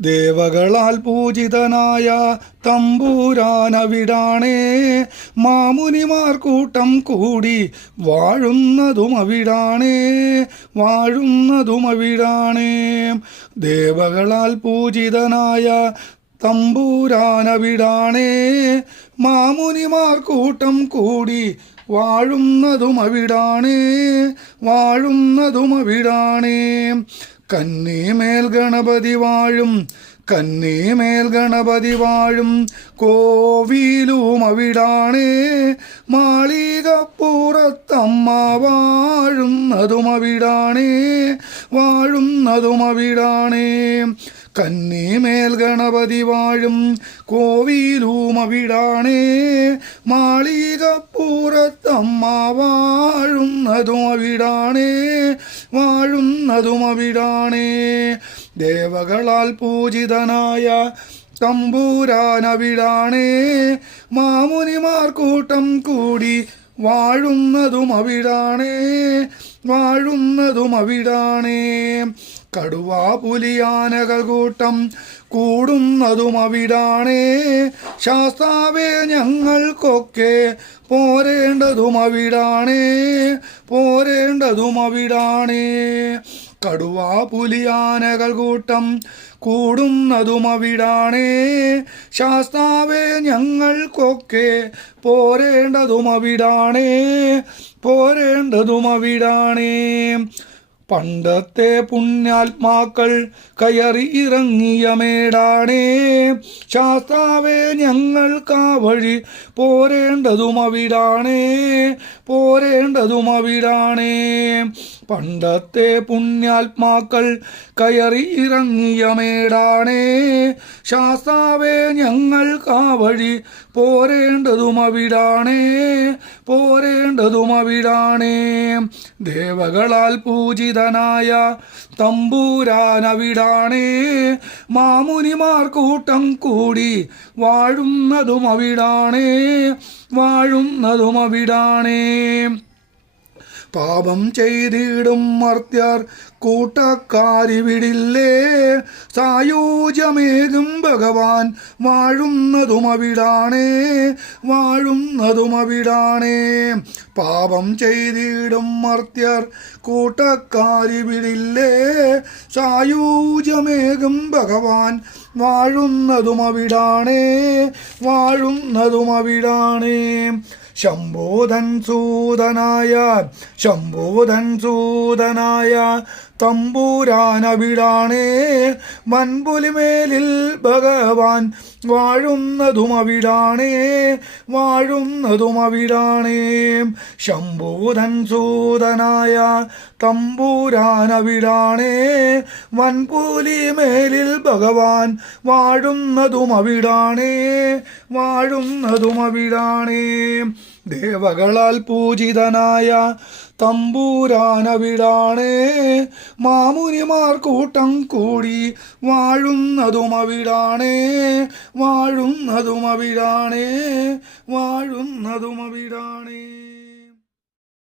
ദേവകളാൽ പൂജിതനായ തമ്പൂരാനവിടാണേ. മാമുനിമാർ കൂട്ടം കൂടി വാഴുന്നതുമവിടാണേ. ദേവകളാൽ പൂജിതനായ തമ്പൂരാനവിടാണേ. മാമുനിമാർ കൂട്ടം കൂടി വാഴുന്നതുമവിടാണേ. കന്നിമേൽ ഗണപതി വാഴും കോവിലുമവിടാണേ. മാളികപ്പുറത്തമ്മ വാഴുന്നതുമവിടാണേ. കന്നിമേൽ ഗണപതി വാഴും കോവിലുമവിടാണേ. മാളികപ്പുറത്തമ്മ വാഴുന്നതുമവിടാണേ. ദേവകളാൽ പൂജിതനായ തമ്പൂരാനവിടാണേ. മാമുനിമാർ കൂട്ടം കൂടി വാഴുന്നതുമവിടാണേ. കടുവാ പുലിയാനകൾ കൂട്ടം കൂടുന്നതുമവിടാണേ. ശാസ്താവേ ഞങ്ങൾക്കൊക്കെ പോരേണ്ടതുമവിടാണേ. കടുവാ പുലിയാനകൾ കൂട്ടം കൂടുന്നതുമവിടാണേ. ശാസ്താവേ ഞങ്ങൾക്കൊക്കെ പോരേണ്ടതുമവിടാണേ. പണ്ടത്തെ പുണ്യാത്മാക്കൾ കയറി ഇറങ്ങിയ മേടാണേ. ശാസ്താവേ ഞങ്ങൾക്കാ വഴി പോരേണ്ടതുമവിടാണേ. പണ്ടത്തെ പുണ്യാത്മാക്കൾ കയറി ഇറങ്ങിയ മേടാണേ. ശാസ്താവേ ഞങ്ങൾക്കാ വഴി പോരേണ്ടതുമവിടാണേ. ദേവകളാൽ പൂജിതനായ തമ്പൂരാനവിടാണേ. മാമുനിമാർ കൂട്ടം കൂടി വാഴുന്നതുമവിടാണേ. പാപം ചെയ്തിടും മർത്യർ കൂട്ടക്കാരിവിടില്ലേ. സായൂജ്യമേകും ഭഗവാൻ വാഴുന്നതുമവിടാണേ. പാപം ചെയ്തിടും മർത്യർ കൂട്ടക്കാരിവിടില്ലേ. സായൂജ്യമേകും ഭഗവാൻ വാഴുന്നതുമവിടാണേ. ശംഭോധൻ സൂതനായ തമ്പൂരാനവിടാണേ. വൻപുലിമേലിൽ ഭഗവാൻ വാഴുന്നതുമവിടാണേ. ശംഭോധൻ സൂതനായ തമ്പൂരാനവിടാണേ. വൻപുലിമേലിൽ ഭഗവാൻ വാഴുന്നതുമവിടാണേ. ദേവകളാൽ പൂജിതനായ തമ്പൂരാനവിടാണേ. മാമുനിമാർ കൂട്ടം കൂടി വാഴുന്നതുമവിടാണേ.